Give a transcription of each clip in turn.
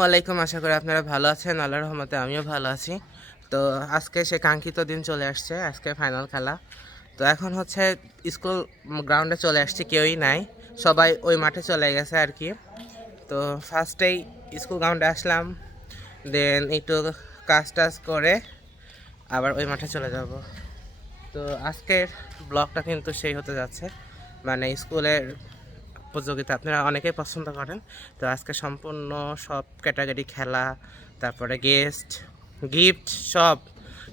ওয়ালাইকুম, আশা করি আপনারা ভালো আছেন। আল্লাহর রহমতে আমিও ভালো আছি। তো আজকে সে কাঙ্ক্ষিত দিন চলে আসছে, আজকে ফাইনাল খেলা। তো এখন হচ্ছে স্কুল গ্রাউন্ডে চলে আসছে, কেউই নাই, সবাই ওই মাঠে চলে গেছে আর কি। তো ফার্স্টেই স্কুল গ্রাউন্ডে আসলাম, দেন একটু কাজ টাজ করে আবার ওই মাঠে চলে যাব। তো আজকের ব্লগটা কিন্তু সেই হতে যাচ্ছে, মানে স্কুলের প্রতিযোগিতা আপনারা অনেকেই পছন্দ করেন। তো আজকে সম্পূর্ণ সব ক্যাটাগরি খেলা, তারপরে গেস্ট, গিফট সব,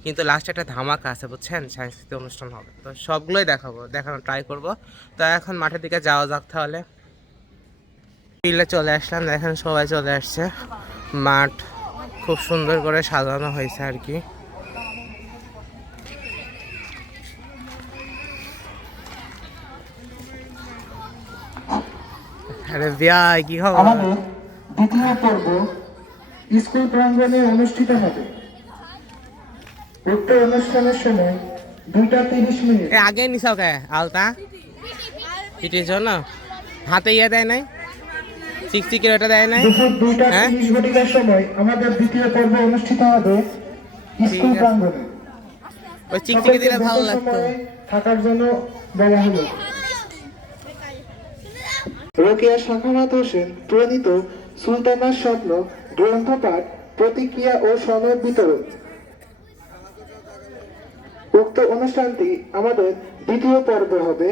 কিন্তু লাস্টে একটা ধামাকা আছে বুঝছেন, সাংস্কৃতিক অনুষ্ঠান হবে। তো সবগুলোই দেখানোর ট্রাই করব। তো এখন মাঠের দিকে যাওয়া যাক তাহলে। ফিল্ডে চলে আসলাম, দেখেন সবাই চলে আসছে, মাঠ খুব সুন্দর করে সাজানো হয়েছে আর কি। আরে ভাই কি খবর? আমাদের দ্বিতীয় পর্ব স্কুল প্রাঙ্গণে অনুষ্ঠিত হবে। উক্ত অনুষ্ঠানের সময় 2:30 আগে নিছাও কে আলতা পিটির জন্য হাতে ইয়ে দেয় নাই, চিকচিকি ওটা দেয় নাই। দুপুর হ্যাঁ 2:30 সময় আমাদের দ্বিতীয় পর্ব অনুষ্ঠিত হবে স্কুল প্রাঙ্গণে। ওই চিকচিকি দিলে ভালো লাগতো। থাকার জন্য বলা হলো। রোকেয়া শাখাওয়াত হোসেন প্রণীত সুলতানার স্বপ্ন গ্রন্থপাঠ, প্রতিক্রিয়া ও সনদ বিতরণ। উক্ত অনুষ্ঠানটি আমাদের দ্বিতীয় পর্ব হবে।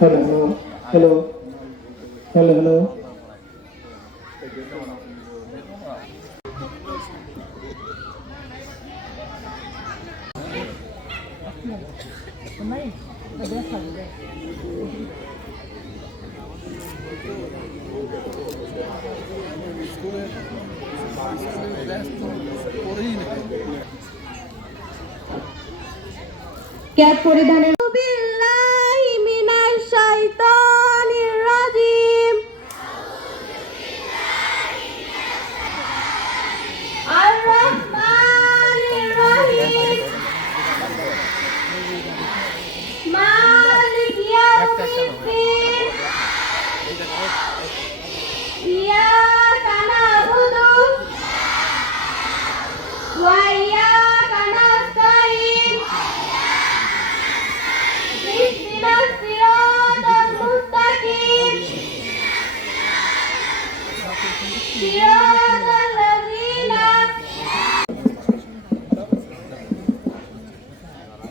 Hello hello hello hello cap পরিধানের বিল্লাহি মিনাশ শাইতানির রাজিম আর রহমানির রহিম মালিক ইয়াউমিদ্দিন ইয়াকা না'বুদু ওয়া ইয়াকা নাস্তাঈন ইহদিনাস সিরাতাল মুস্তাকিম সিরাতাল লাযিনা।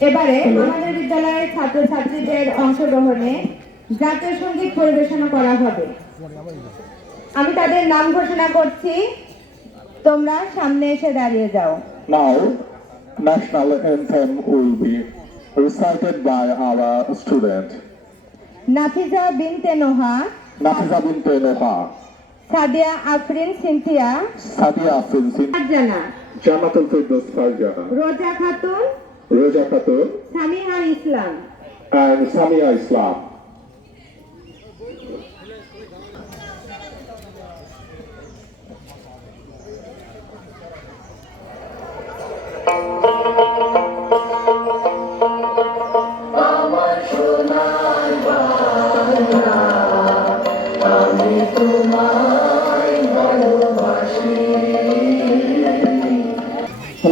এবারে আমাদের বিদ্যালয়ের ছাত্রছাত্রীদের অংশগ্রহণে জাতীয় সঙ্গীত পরিবেশনা করা হবে। আমি তাদের নাম ঘোষণা করছি, তোমরা সামনে এসে দাঁড়িয়ে যাও। Now, national anthem will be recited by our student Nafiza বিনতে Noha, Nafiza bint Noha, Sadia Afrin Sinthia, Sadia Afrin, Farjana, Jamatul Firdaus Farjana, রোজা Khatun, Roja Khatun, Samiha Islam. and Samia Islam.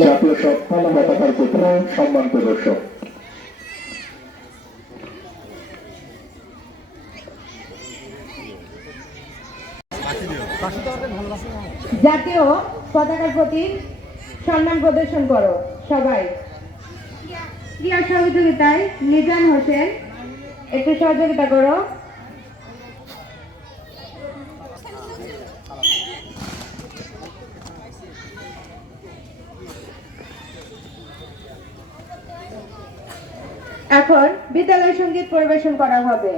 জাতীয় সপ্তাহ পতাকার পুত্র সম্মান প্রদর্শক জাতীয় পতাকার প্রতি সম্মান প্রদর্শন করো সবাই। ক্রীড়া সহযোগিতায় লিজান হোসেন, একটু সহযোগিতা করো। এখন বিদ্যালয় সঙ্গীত পরিবেশন করা হবে।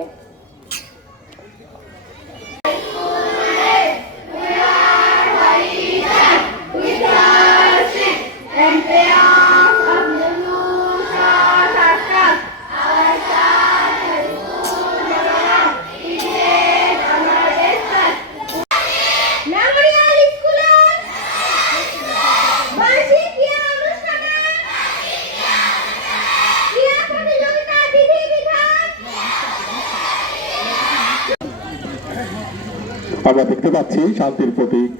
আমরা দেখতে পাচ্ছি শান্তির প্রতীক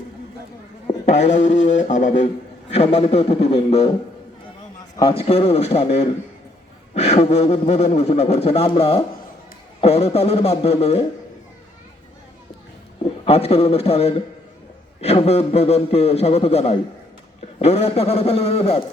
পায়রা উড়িয়ে আমাদের সম্মানিত অতিথিবৃন্দ আজকের অনুষ্ঠানের শুভ উদ্বোধন ঘোষণা করছেন। আমরা করতালির মাধ্যমে আজকের অনুষ্ঠানের শুভ উদ্বোধনকে স্বাগত জানাই। জোরে একটা করতালি হয়ে যাক।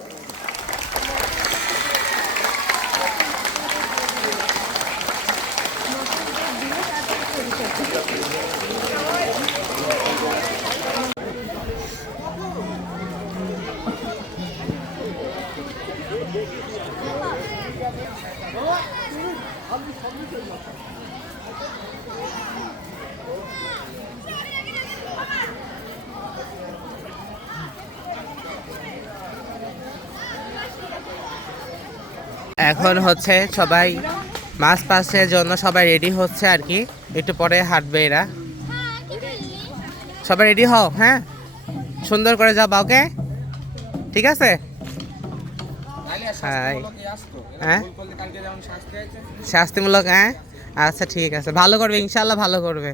এখন হচ্ছে সবাই মাছ পাসের জন্য সবাই রেডি হচ্ছে আর কি, একটু পরে হাঁটবে এরা। সবাই রেডি হও, হ্যাঁ, সুন্দর করে যাও, ওকে, ঠিক আছে। হ্যাঁ, শাস্তিমূলক, হ্যাঁ, আচ্ছা ঠিক আছে, ভালো করবে ইনশাল্লাহ, ভালো করবে।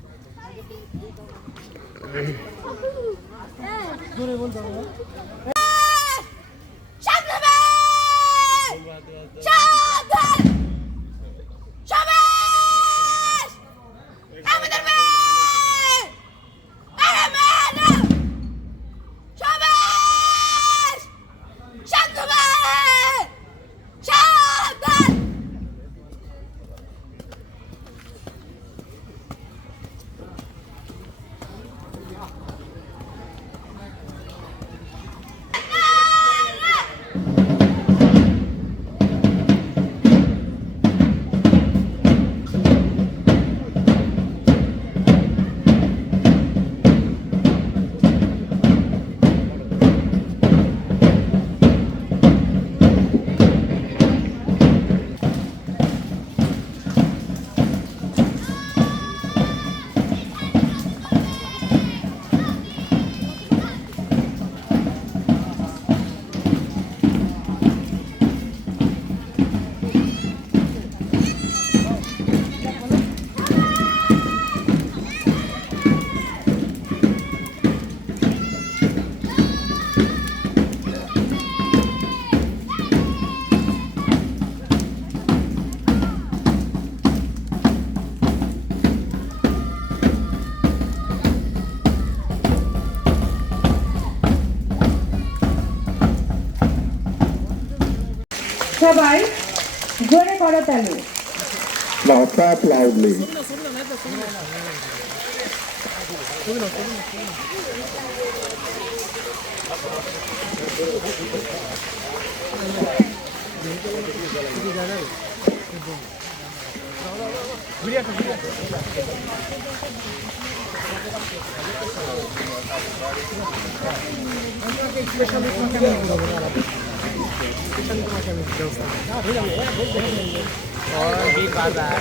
সবাই জোরে করতালি। Now clap loudly. और भी बाजार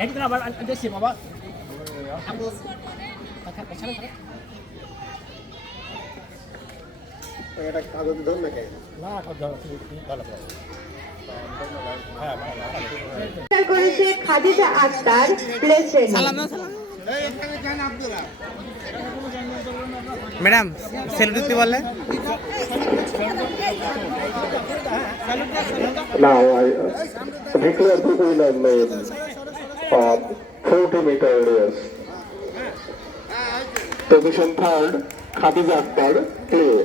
Ini kenapa ada SIM apa? করেছে Khadija Akter, place ready. Madam salute দিতে বলে। Now I declare the winner name of 40-meter race. Position third, Khadija Akhtar, clay.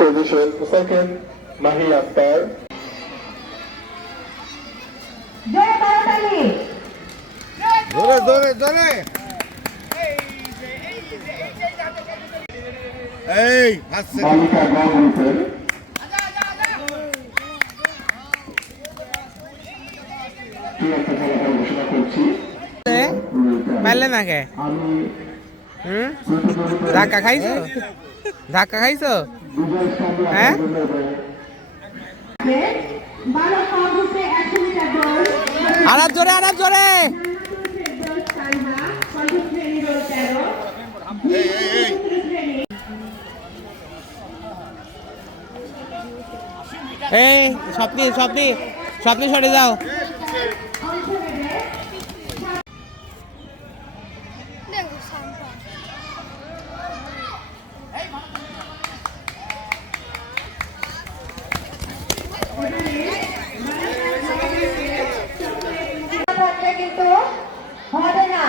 Position second, Mahi Akhtar. জোরে করতালি। Dole, dole, dole. বালিকা গ গ্রুপের চূড়ান্ত ফলাফল ঘোষণা করছি। পারলে না কে আমি হুম ধাক্কা খাইছো ধাক্কা খাইছো বিজয় স্তম্ভ হ্যাঁ? বারো খ গ্রুপে 100 মিটার দৌড় আরাম জোরে আরাম জোরে এই স্বপ্নি স্বপ্নি স্বপ্নি সরে যাও থাকলে কিন্তু হবে না।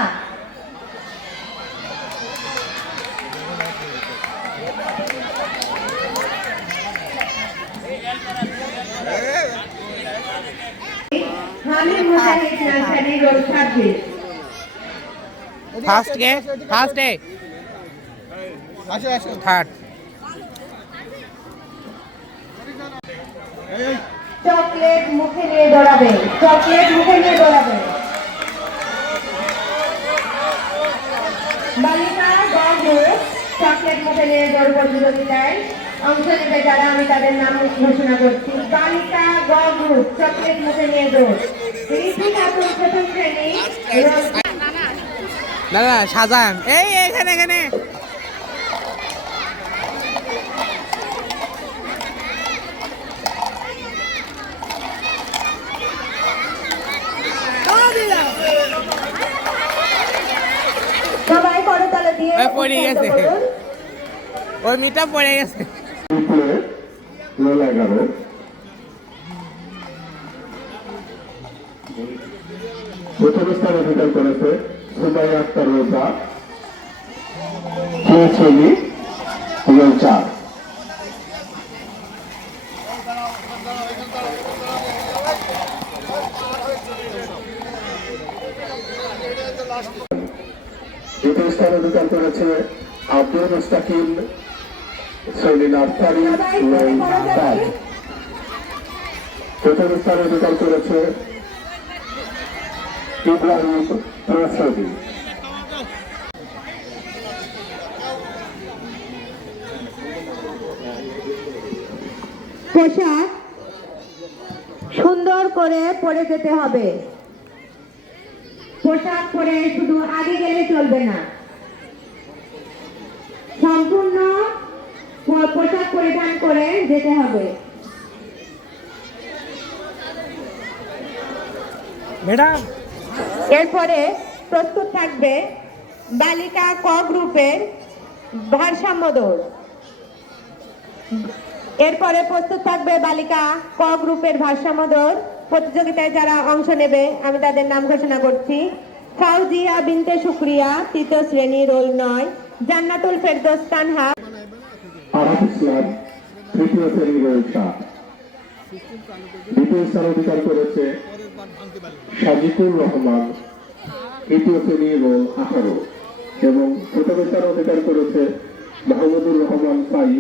হামিদ মুজাহিদ নার্সারি রোড 26 ফার্স্ট কে ফার্স্ট এ থার্ড চকলেট মুখে নিয়ে দৌড়াবে চকলেট মুখে নিয়ে দৌড়াবে বালিকা গল্প চকলেট মুখে নিয়ে দৌড় প্রতিযোগিতায় অংশ নেবে যারা আমি তাদের নাম ঘোষণা করছি। বালিকা গল্প চকলেট মুখে নিয়ে দৌড় ঋষি খাতুন প্রথম শ্রেণী না না সাজান এই এখানে এখানে সবাই করতালে দিয়ে পড়ে গেছে করুন। ওই মিটা পড়ে গেছে গ্রুপে রোল 11 প্রথম স্থান অধিকার করেছে সুবাই আক্তার রোজা ছবি রোল 4। দ্বিতীয় স্থান অধিকার করেছে আব্দুল মুস্তাকিম শ্রেণী নার্সারি রোল 5। প্রথম স্থান অধিকার করেছে ইব্রাহিম প্রসাদী। পোশাক সুন্দর করে পরে যেতে হবে পোশাক পরে শুধু আগে গেলে চলবে না সম্পূর্ণ পোশাক পরিধান করে যেতে হবে ম্যাডাম এরপরে প্রস্তুত থাকবে বালিকা ক গ্রুপের ভারসাম্য দৌড় এরপরে প্রস্তুত থাকবে বালিকা ক গ্রুপের ভারসাম্য দৌড় প্রতিযোগিতায় যারা অংশ নেবে আমি তাদের নাম ঘোষণা করছি। ফাউজিয়া বিনতে শুক্রিয়া তৃতীয় শ্রেণী রোল 9 জান্নাতুল ফেরদৌস তানহা আরাফ ইসলাম তৃতীয় শ্রেণী রোল 7। দ্বিতীয় স্থান অধিকার করেছে সাজিকুর রহমান তৃতীয় শ্রেণী রোল 18 এবং প্রথম স্থান অধিকার করেছে মাহমুদুর রহমান সাই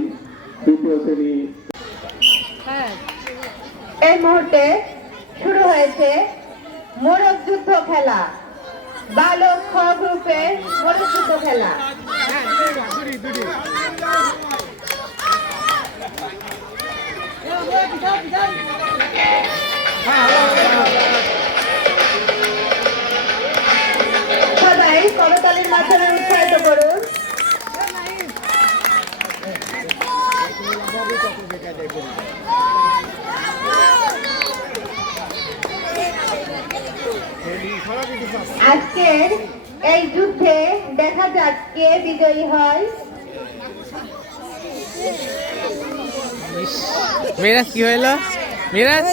তৃতীয় শ্রেণী। এই মুহূর্তে শুরু হয়েছে মোরগ যুদ্ধ খেলা বালক খ গ্রুপের মোরগ যুদ্ধ খেলা সবাই করতালির মাধ্যমে উৎসাহিত করুন আজকের এই যুদ্ধে দেখা যাক কে বিজয়ী হয় মিরাজ কি হইলো মিরাজ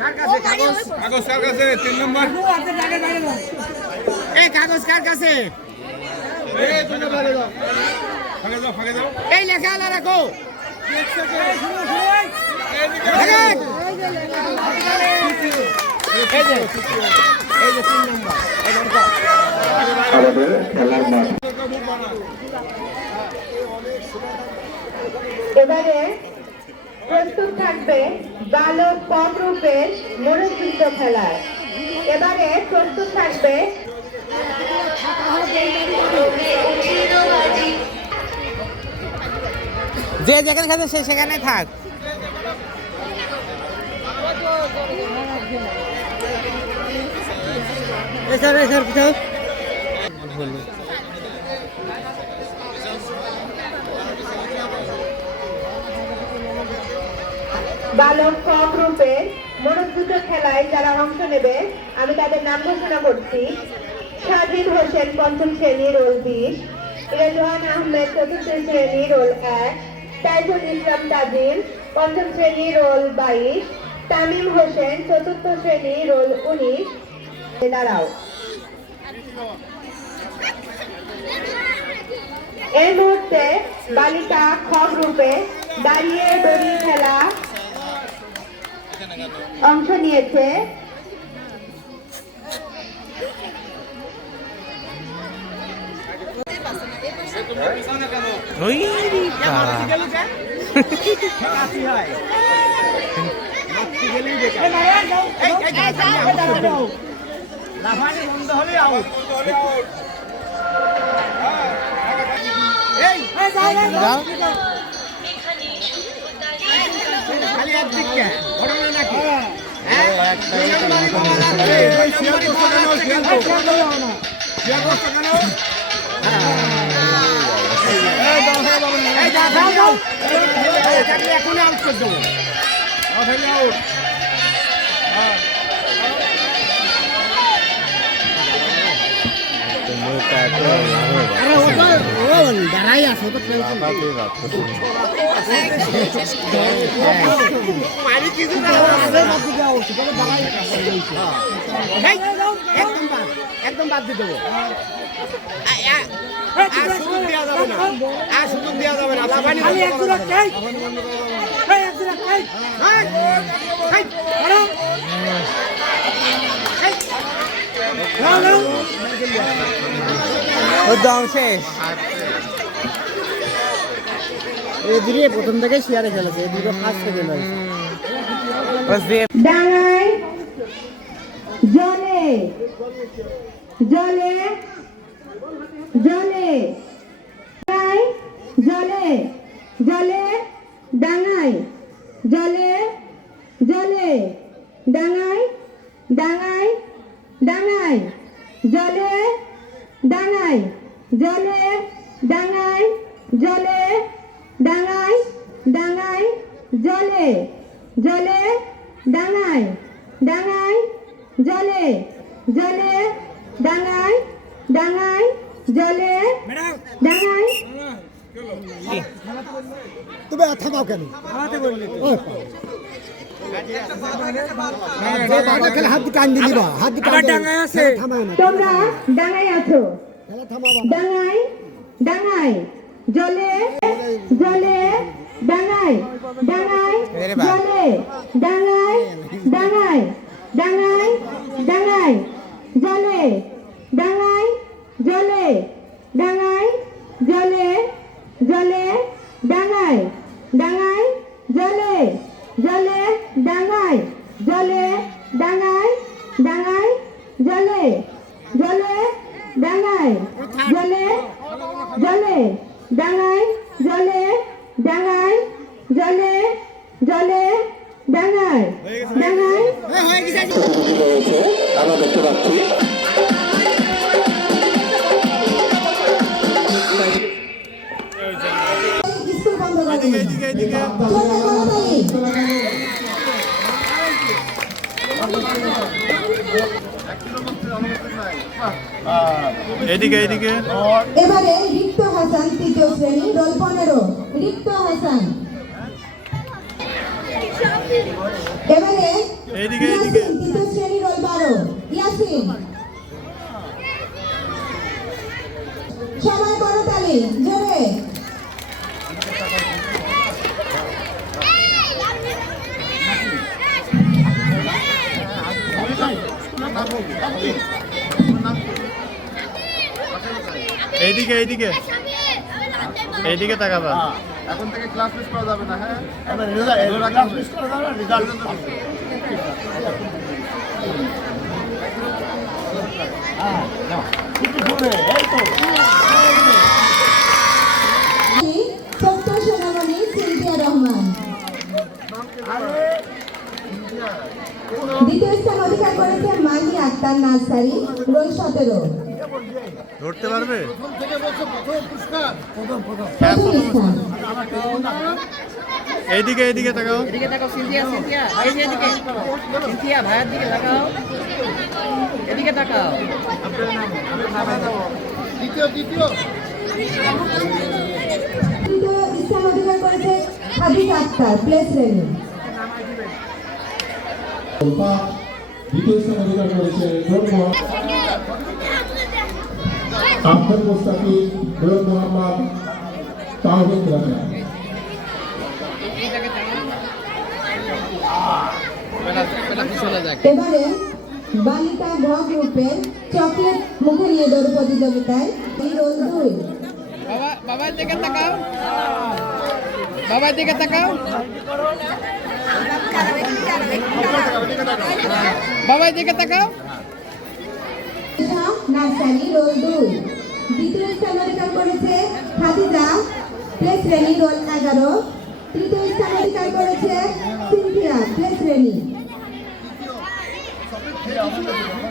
কাগজ কার কাছে 3 নম্বর এই কাগজ কার কাছে এই তুমি বাইরে যাও ফাঁকে যাও এই লেখা আলা রাখো আমাদের খেলার মাঠ এবারে প্রস্তুত থাকবে বালক ক গ্রুপের মনোযুক্ত খেলায়। এবারে প্রস্তুত থাকবে যে যেখানে খাচ্ছে সে সেখানে থাক। বালক ক গ্রুপের মনোযুক্ত খেলায় যারা অংশ নেবে আমি তাদের নাম ঘোষণা করছি। সাজিদ হোসেন পঞ্চম শ্রেণী রোল 20, রেজওয়ান আহমেদ চতুর্থ শ্রেণী রোল 1, তাইজুল ইসলাম তাজিম পঞ্চম শ্রেণী রোল 22, তামিম হোসেন চতুর্থ শ্রেণী রোল 19। দাঁড়াও। এই মুহূর্তে বালিকা খ গ্রুপে দাঁড়িয়ে দড়ি খেলা অংশ নিয়েছে। ওই বাবা। যাও। দাঁড়াই আছো তো একদম বাদ দিয়ে দেবো সুযোগ দেওয়া যাবে না আর সুযোগ দেওয়া যাবে না ওর দম শেষ। এদিকে প্রথম থেকে শেয়ারে খেলেছে এদিকে ফার্স্ট থেকে নয় ডাঙায় জলে জলে জলে ডাঙায় জলে জলে ডাঙায় জলে জলে ডাঙায় ডাঙায় ডাঙায় জলে ডাঙায় জলে ডাঙায় জলে ডাঙায় ডাঙায় জলে জলে ডাঙায় ডাঙায় জলে জলে ডাঙায় ডাঙায় জলে ডাঙায়। তুমি থামাও কেন হাত কান দিলি বা হাত ডাঙায় আছে তোমরা ডাঙায় আছো। ডাঙায় ডাঙায় জলে জলে ডাঙায় ডাঙায় জলে ডাঙায় ডাঙায় ডাঙায় ডাঙায় জলে ডাঙায় জলে ডাঙায় জলে জলে ডাঙায় ডাঙায় জলে জলে ডাঙায় জলে ডাঙায় ডাঙায় জলে জলে ডাঙায় জলে জলে ডাঙায় জলে ডাঙায় জলে জলে ডাঙায় ডাঙায়। রয়েছে আমরা দেখতে পাচ্ছি এদিকে এদিকে এবারে রিক্ত হাসান তৃতীয় শ্রেণী রোল 15 রিক্ত হাসান এবারে এইদিকে, ইয়াসিন, এইদিকে। দ্বিতীয় শ্রেণী রোল 12 ইয়াসিন। সবাই করতালি জোরে। এইদিকে এইদিকে এইদিকে তাকাবা। এখন থেকে ক্লাস মিস করা যাবে না, হ্যাঁ? ক্লাস মিস করা যাবে না, রেজাল্ট ছোট্ট সোনামণি সিনথিয়া রহমান। দ্বিতীয় স্থান অধিকার করেছে মাহি আক্তার নার্সারি রোল 17। ধরতে পারবে? প্রথম স্থান এইদিকে এইদিকে তাকাও। এদিকে তাকাও, সিনথিয়া, সিনথিয়া, এই যে এদিকে, সিনথিয়া ভাইয়ের দিকে তাকাও, এদিকে তাকাও। দ্বিতীয় তৃতীয় স্থান অধিকার করেছে হাবিব আক্তার প্লে শ্রেণী। দ্বিতীয় স্থান অধিকার করেছে আব্দুল মুস্তাকিম নূর মোহাম্মদ তাওহিদ রাজা। এবারে বালিকা ঘ গ্রুপের চকলেট মুখে নিয়ে দৌড় প্রতিযোগিতায় এই রোল 2। বাবার দিকে তাকাও, বাবার দিকে তাকাও, বাবার দিকে তাকাও। Nursery roll 2। দ্বিতীয় স্থান অধিকার করেছে খাদিজা প্লে শ্রেণী রোল 11। তৃতীয় স্থান অধিকার করেছে সিনথিয়া প্লে শ্রেণী।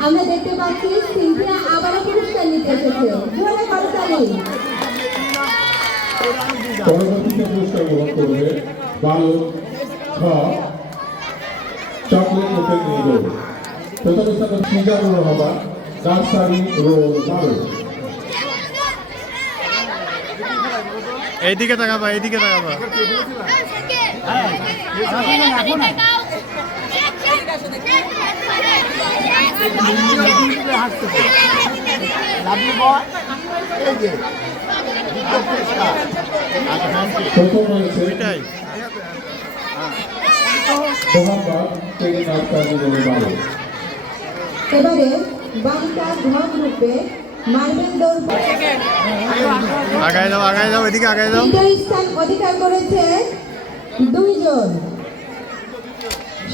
আমরা দেখতে পাচ্ছি সিনথিয়া আবারও পুরস্কার নিতে এসেছে। জোরে করতালি। পরবর্তীতে পুরস্কার গ্রহণ করবে বালক খ চকলেট মুখে নিয়ে দৌড়। প্রথম স্থান সিজানুর রহমান নার্সারি রোল 12। এইদিকে তাকাবা, এইদিকে তাকাবা। প্রথম হয়েছে এটাই মোহাম্মদ থেকে নার্সারি রোল 12। এবারে বালিকা ঘ গ্রুপে মার্বেল দৌড় আগায় যাও, আগায় যাও, এদিকে আগায় যাও। তৃতীয় স্থান অধিকার করেছে 2 জন।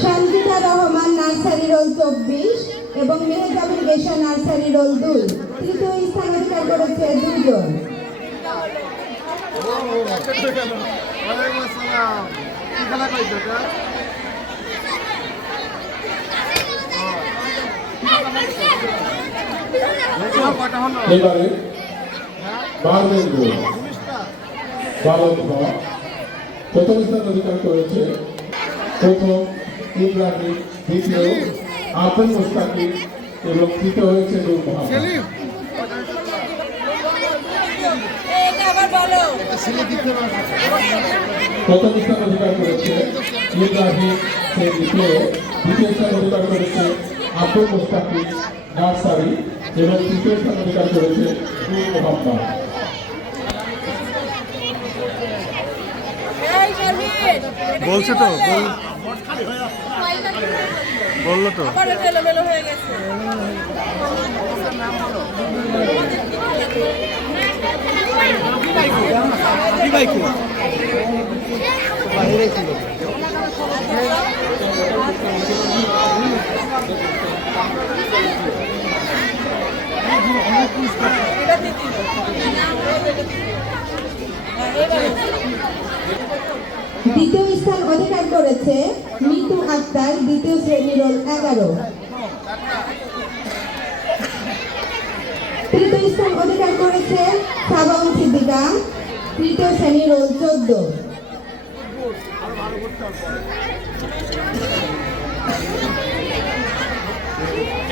সঞ্জিতা রহমান নার্সারি রোল 24 এবং মেহজাবুল বেশা নার্সারি রোল 2। তৃতীয় স্থান অধিকার করেছে 2 জন। এবারে মার্বেল দৌড় বালক খ প্রথম স্থান অধিকার করেছে প্রথম ইব্রাহিম, দ্বিতীয় আব্দুল মুস্তাকিম এবং তৃতীয় হয়েছে নূর মোহাম্মদ। প্রথম স্থান অধিকার করেছে ইব্রাহিম, সে দ্বিতীয় স্থান অধিকার করেছে আব্দুল মুস্তাকিম নার্সারি এবং তৃতীয় স্থান অধিকার করেছে নূর মোহাম্মদ। বলছে তো, বললো তো। দ্বিতীয় স্থান অধিকার করেছে মিতু আক্তার দ্বিতীয় শ্রেণী রোল 11। তৃতীয় স্থান অধিকার করেছে সাবাউন সিদ্দিকা তৃতীয় শ্রেণী রোল 14।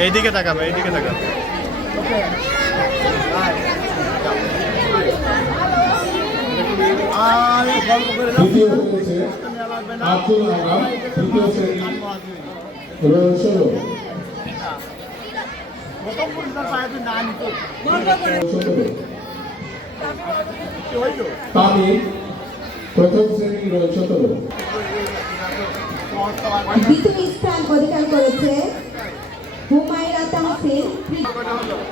এইদিকে তাকাবা, এইদিকে তাকাবা। দ্বিতীয় হয়েছে আব্দুল আনাম তৃতীয় শ্রেণী রোল 16 তামিম প্রথম শ্রেণী রোল 17 দ্বিতীয় স্থান অধিকার করেছে হুমায়রা তাহসিন,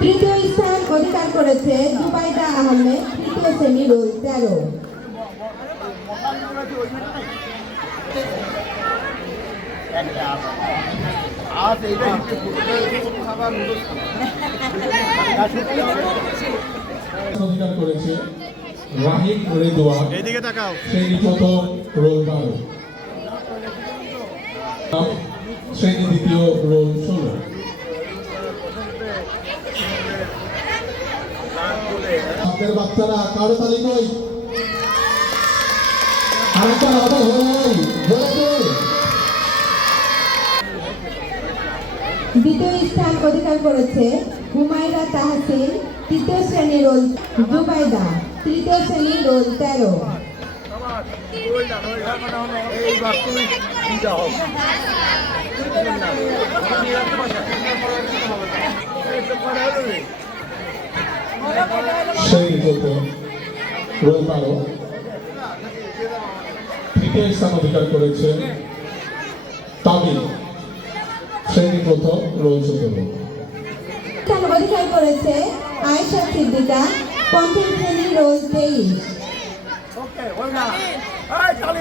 তৃতীয় স্থান অধিকার করেছে জুবাইদা আহমেদ, তৃতীয় শ্রেণী রোল 13। অধিকার করেছে রাহিম রেদওয়ান এইদিকে তাকাও শ্রেণী প্রথম রোল 12 শ্রেণী দ্বিতীয় রোল 16 আপনাদের বাচ্চারা কারো তালি কই আরেকটা আবার হয় দ্বিতীয় স্থান অধিকার করেছে হুমায়রা তাহসিন, তৃতীয় শ্রেণী রোল জুবাইদা, তৃতীয় শ্রেণী রোল 13। এইবার তুমি যাও শ্রেণী প্রথম রোল 12 তৃতীয় স্থান অধিকার করেছে তামিম শ্রেণী প্রথম রোল 17 স্থান অধিকার করেছে আয়েশা সিদ্দিকা, পঞ্চম শ্রেণী রোল 23। ওকে ওই না এই তালি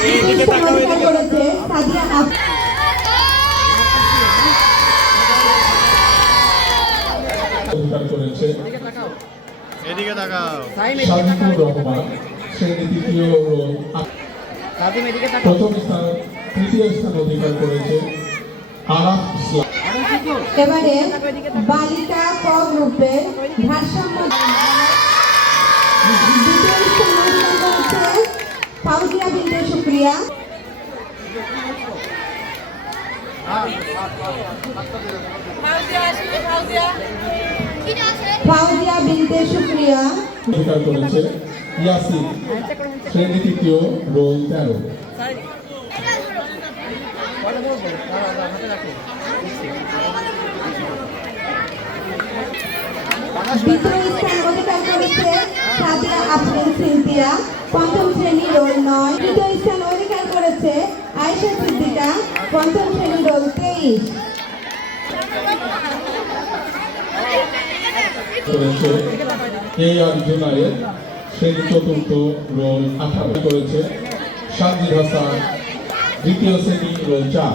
তৃতীয় স্থান অধিকার করেছে সাদিয়া অধিকার করেছে এদিকে তাকাও শামীমুর রহমান শ্রেণী তৃতীয় রোল 8 সাদিম এদিকে তাকাও। প্রথম স্থান তৃতীয় স্থান অধিকার করেছে আরাফ ইসলাম এবারে বালিকা ক গ্রুপের ভারসাম্য দ্বিতীয় স্থান অধিকার করেছে ফাউজিয়া বিনতে শুক্রিয়া, ফাউজিয়া বিনতে শুক্রিয়া, অধিকার করেছে ইয়াসিন শ্রেণী তৃতীয় রোল 13 দ্বিতীয় স্থান অধিকার করেছে সাদিয়া আফরিন সিনথিয়া, পঞ্চম শ্রেণী রোল 9। তৃতীয় স্থান অধিকার করেছে আয়েশা সিদ্দিকা, পঞ্চম শ্রেণী রোল 23। করেছে এই আর জুনায়েদ শ্রেণী চতুর্থ রোল 18 করেছে সানজিদ হাসান দ্বিতীয় শ্রেণী রোল 4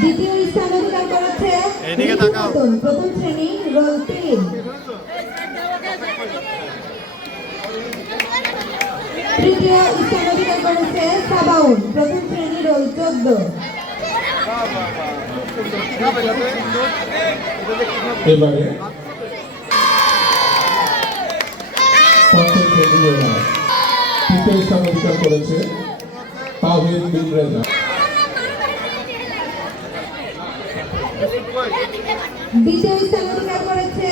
দ্বিতীয় স্থান অধিকার করেছে এদিকে তাকাও। রিতু খাতুন, প্রথম শ্রেণী রোল 3। তৃতীয় স্থান অধিকার করেছে সাবাউন, প্রথম শ্রেণী রোল 14। এবারে পঞ্চম শ্রেণী রোল 8 তৃতীয় স্থান অধিকার করেছে তাওহীদ বিন রেজা দ্বিতীয় স্থান অধিকার করেছে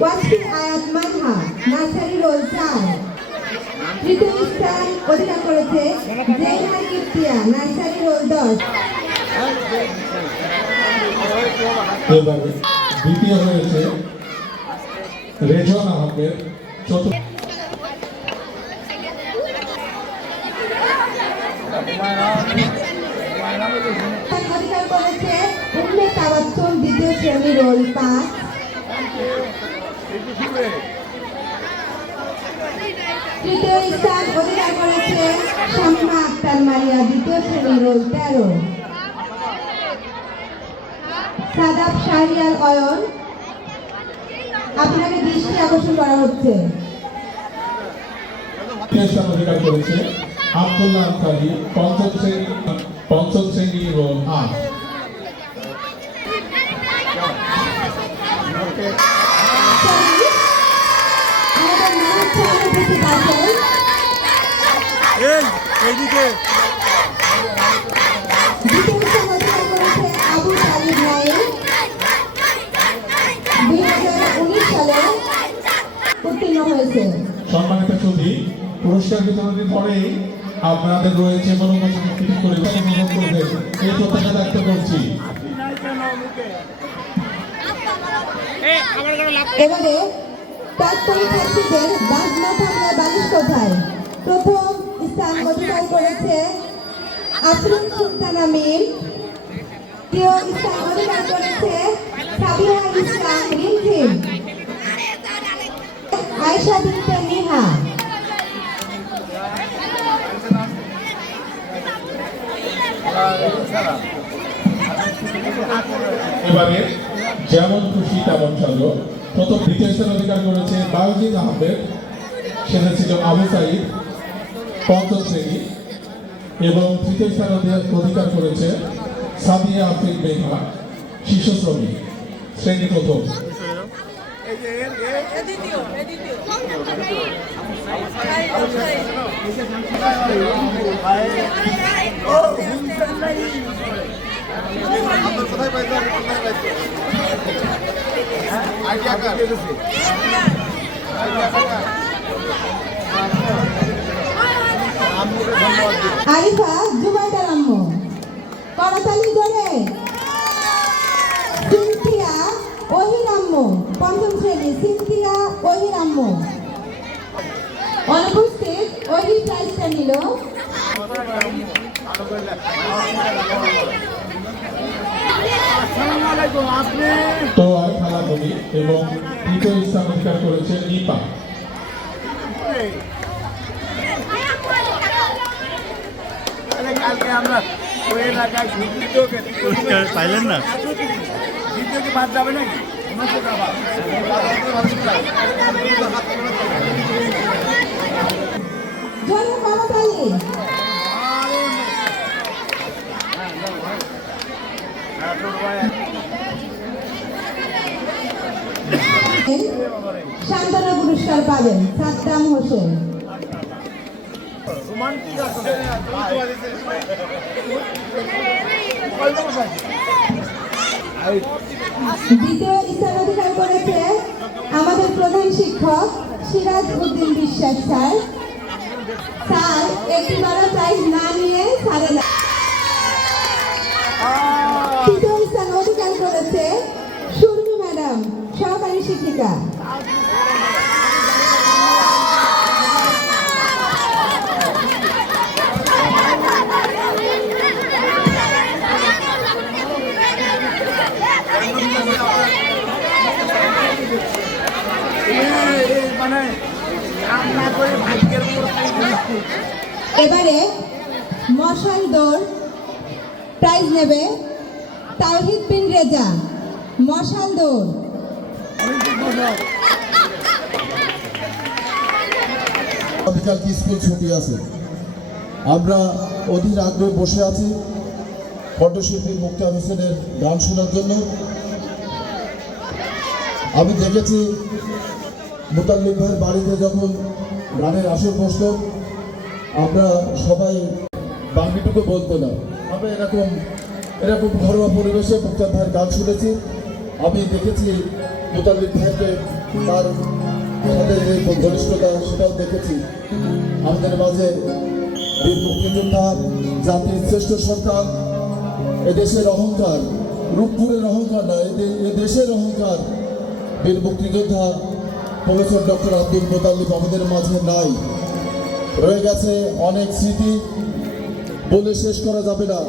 ওয়াসফিন আয়াত মানহা, নার্সারি রোল 4। তৃতীয় স্থান অধিকার করেছে জেইনা কিপ্তিয়া, নার্সারি রোল 10। এবারে দ্বিতীয় হয়েছে রেজন আহমেদ চতুর্থ স্থান অধিকার করেছে উম্মে তাওয়াক্কুল, দ্বিতীয় শ্রেণী রোল 5। তৃতীয় স্থান অধিকার করেছে শামিমা আক্তার মারিয়া, দ্বিতীয় শ্রেণী রোল 13। সাদাব শাহরিয়ার অয়ন, আপনাকে দৃষ্টি আকর্ষণ করা হচ্ছে। তৃতীয় স্থান অধিকার করেছে আব্দুল্লাহ আনসারী পঞ্চম শ্রেণী রোল 8 আমাদের মানুষ চ্যানেল থেকে পাচ্ছেন এই এইদিকে দ্বিতীয় স্থান অধিকার করেছে আবু তালিব নাইম 2019 সালে উত্তীর্ণ হয়েছে। সম্মানিত সুধী, পুরস্কার বিতরণের পরেই আপনাদের রয়েছে মনোমোহন করে উপভোগ করবেন এই প্রত্যাশা ব্যক্ত করছি। এবারে টপ পরীক্ষার্থীদের বাজনা থাকলে বালিশ কোথায় প্রথম স্থান অধিকার করেছে আফরিন সুলতানা মিম, দ্বিতীয় স্থান অধিকার করেছে সাবিহা ইসলাম রিমঝিম, আয়েশা বিনতে নিহা। এবারে যেমন খুশি তেমন সাজো। প্রথম দ্বিতীয় স্থান অধিকার করেছে বায়োজিৎ আহমেদ, সেটা ছিল আবু সাইদ পঞ্চম শ্রেণী, এবং তৃতীয় স্থান অধিকার করেছে সাদিয়া আফরিন মেঘা শিশু শ্রমিক শ্রেণী প্রথম। কোথায় পাইছো আইডিয়া কার আরিফা জুবাইদার আম্মু করতালি ধরে। সিনথিয়া ওহির আম্মু পঞ্চম শ্রেণী, সিনথিয়া ওহির আম্মু অনুপস্থিত। ওহি প্রাইজটা নিল। তো আর খালামণি এবং তৃতীয় স্থান অধিকার করেছে নিপা। কালকে আমরা ওই এলাকায় পুরস্কার পাইলেন না, দ্বিতীয় কি বাদ যাবে নাকি? জোরে করতালি। সান্ত্বনা পুরস্কার পাবেন সাদ্দাম হোসেন। দ্বিতীয় স্থান অধিকার করেছে আমাদের প্রধান শিক্ষক সিরাজ উদ্দিন বিশ্বাস স্যার। স্যার একটিবারও প্রাইজ না নিয়ে ছাড়ে না। তৃতীয় স্থান অধিকার করেছে সুরমি ম্যাডাম সহকারী শিক্ষিকা। এবারে মশাল দৌড় প্রাইজ নেবে তাওহিদ বিন রেজা। মশাল দৌড়। বিকাল কি স্কুল ছুটি আছে, আমরা অধীর আগ্রহে বসে আছি কণ্ঠশিল্পী মুক্তার হোসেনের গান শোনার জন্য। আমি দেখেছি মুতাল্লিব ভাইয়ের বাড়িতে যখন গানের আসর বসল, আমরা সবাই বাংলাটুকু বলতো না, আমরা এরকম ঘরোয়া পরিবেশে মুক্তার ভাইয়ের গান শুনেছি। আমি দেখেছি মুতাল্লিব ভাইকে তার সাথে যে ঘনিষ্ঠতা সেটাও দেখেছি। আমাদের মাঝে বীর মুক্তিযোদ্ধা, জাতির শ্রেষ্ঠ সন্তান, এদেশের অহংকার, রূপপুরের অহংকার না, এদেশের অহংকার বীর মুক্তিযোদ্ধা প্রফেসর ডক্টর আব্দুল মোতাল্লিব আমাদের মাঝে নাই। রয়ে গেছে অনেক স্মৃতি, বলে শেষ করা যাবে না।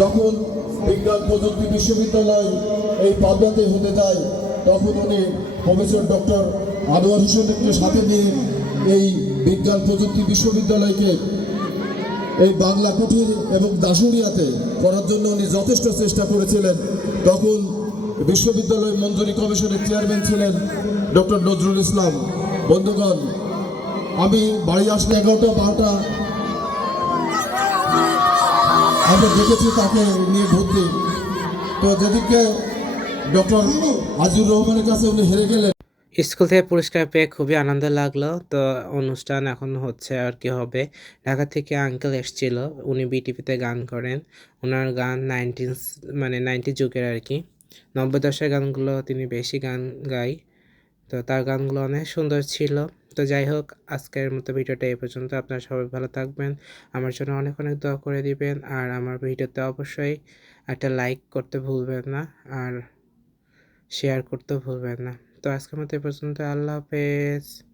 যখন বিজ্ঞান প্রযুক্তি বিশ্ববিদ্যালয় এই পাবনাতে হতে যায়, তখন উনি প্রফেসর ডক্টর আনোয়ার হোসেনকে সাথে নিয়ে এই বিজ্ঞান প্রযুক্তি বিশ্ববিদ্যালয়কে এই বাংলা কুঠির এবং দাসুরিয়াতে করার জন্য উনি যথেষ্ট চেষ্টা করেছিলেন। তখন বিশ্ববিদ্যালয় মঞ্জুরি কমিশনের চেয়ারম্যান ছিলেন ডক্টর নজরুল ইসলাম। বন্ধুগণ, আমি বাড়ি আসলে 11টা-12টা আমরা দেখেছি তাকে নিয়ে ভর্তি। তো যেদিকে ডক্টর আজিউর রহমানের কাছে উনি হেরে গেলেন। স্কুল থেকে পুরস্কার পেয়ে খুবই আনন্দ লাগলো। তো অনুষ্ঠান এখন হচ্ছে আর কি হবে। ঢাকা থেকে আঙ্কেল এসেছিল, উনি বিটিভিতে গান করেন। ওনার গান 90s মানে 90 যুগের আর কি, 90 দশকের গানগুলো তিনি বেশি গান গায়। তো তার গানগুলো অনেক সুন্দর ছিল। তো যাই হোক, আজকের মতো ভিডিওটা এই পর্যন্ত। আপনারা সবাই ভালো থাকবেন, আমার জন্য অনেক অনেক দোয়া করে দিবেন, আর আমার ভিডিওতে অবশ্যই একটা লাইক করতে ভুলবেন না, আর শেয়ার করতেও ভুলবেন না। তো আজকের মতো এই পর্যন্ত। আল্লাহ হাফেজ।